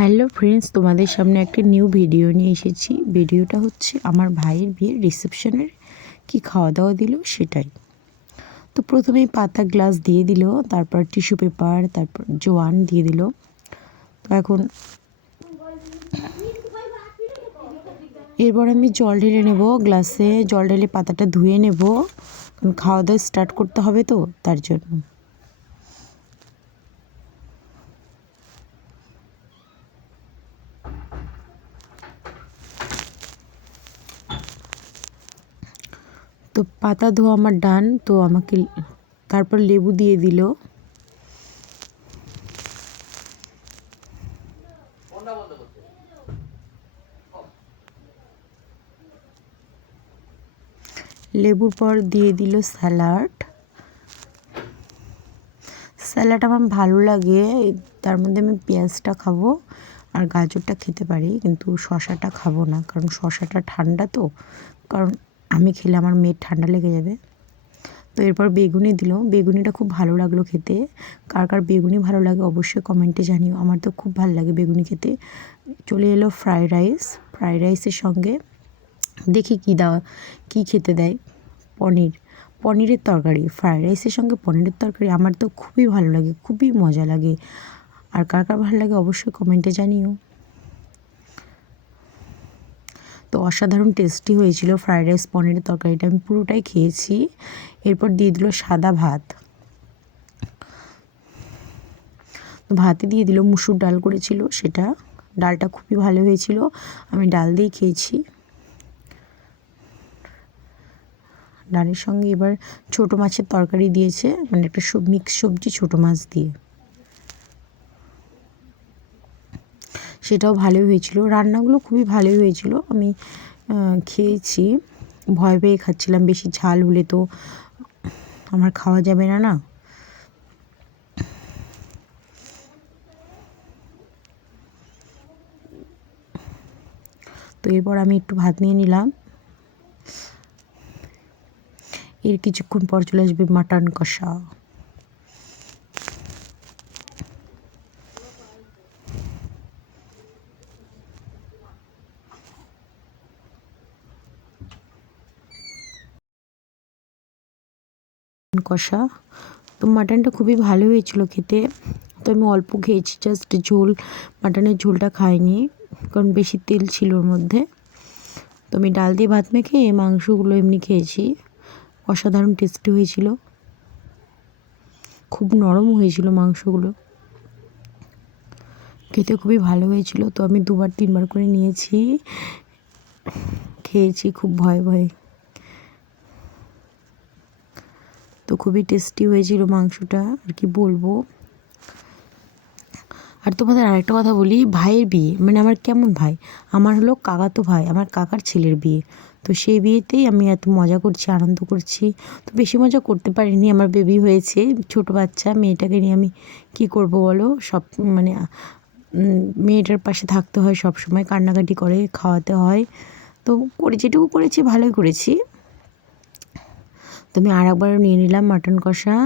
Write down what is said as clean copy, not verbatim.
Hello friends, তোমাদের সামনে একটা নিউ ভিডিও নিয়ে এসেছি। ভিডিওটা হচ্ছে আমার ভাইয়ের বিয়ের রিসেপশনের কি খাওয়া দাওয়া দিল সেটাই। তো প্রথমেই পাতা গ্লাস দিয়ে দিল, তারপর টিস্যু পেপার, তারপর জোয়ান দিয়ে দিল। তো এখন এরপর আমি জল ঢেলে নেব, গ্লাসে জল ঢেলে পাতাটা ধুয়ে নেব, কারণ খাওয়া দাওয়া স্টার্ট করতে হবে তো তার জন্য। তো পাতা ধোয়া আমার ডান। তো আমাকে তারপর লেবু দিয়ে দিল। লেবুর পর দিয়ে দিল স্যালাড। স্যালাড আমার ভালো লাগে, তার মধ্যে আমি পেঁয়াজটা খাবো আর গাজরটা খেতে পারি, কিন্তু শশাটা খাবো না, কারণ শশাটা ঠান্ডা তো, কারণ আমি খেলে আমার মেয়ের ঠান্ডা লেগে যাবে। তো এরপর বেগুনি দিল। বেগুনিটা খুব ভালো লাগলো খেতে। কার কার বেগুনি ভালো লাগে অবশ্যই কমেন্টে জানিও। আমার তো খুব ভালো লাগে বেগুনি খেতে। চলে এলো ফ্রাইড রাইস। ফ্রাইড রাইসের সঙ্গে দেখি কী খেতে দেয়। পনিরের তরকারি। ফ্রাইড রাইসের সঙ্গে পনিরের তরকারি আমার তো খুবই ভালো লাগে, খুবই মজা লাগে। আর কার কার ভালো লাগে অবশ্যই কমেন্টে জানিও। তো অসাধারণ টেস্টি হয়েছিল ফ্রাইড রাইস পনিরের তরকারিটা, আমি পুরোটাই খেয়েছি। এরপর দিয়ে দিল সাদা ভাত। তো ভাতে দিয়ে দিল মুসুর ডাল করেছিল, সেটা ডালটা খুবই ভালো হয়েছিল, আমি ডাল দিয়ে খেয়েছি। ডালের সঙ্গে এবার ছোটো মাছের তরকারি দিয়েছে, মানে একটা মিক্স সবজি ছোটো মাছ দিয়ে, সেটাও ভালোই হয়েছিল। রান্নাগুলো খুবই ভালোই হয়েছিল, আমি খেয়েছি। ভয় পেয়ে খাচ্ছিলাম, বেশি ঝাল হলে তো আমার খাওয়া যাবে না না। তো এরপর আমি একটু ভাত নিয়ে নিলাম। এর কিছুক্ষণ পর চলে আসবে মাটন কষা। কষা তো মাটনটা খুবই ভালো হয়েছিল খেতে। তো আমি অল্প খেয়েছি, জাস্ট ঝোল, মাটনের ঝোলটা খাইনি, কারণ বেশি তেল ছিল ওর মধ্যে। তো আমি ডাল দিয়ে ভাত মেখে মাংসগুলো এমনি খেয়েছি। অসাধারণ টেস্টি হয়েছিল, খুব নরম হয়েছিল মাংসগুলো, খেতে খুবই ভালো হয়েছিল। তো আমি 2-3 বার করে নিয়েছি, খেয়েছি খুব ভয়ে ভয়ে। তো খুবই টেস্টি হয়েছিল মাংসটা, আর কি বলবো। আর তোমাদের আরেকটা কথা বলি, ভাইয়ের বিয়ে মানে আমার কেমন ভাই, আমার হলো কাকাতো ভাই, আমার কাকার ছেলের বিয়ে। তো সেই বিয়েতেই আমি এত মজা করছি, আনন্দ করছি। তো বেশি মজা করতে পারিনি, আমার বেবি হয়েছে, ছোটো বাচ্চা, মেয়েটাকে নিয়ে আমি কি করব বলো। সব মানে মেয়েটার পাশে থাকতে হয়, সব সময় কান্নাকাটি করে, খাওয়াতে হয়। তো যেটুকু করেছি ভালোই করেছি। তো আমি আর একবার নিয়ে নিলাম মাটন কষা।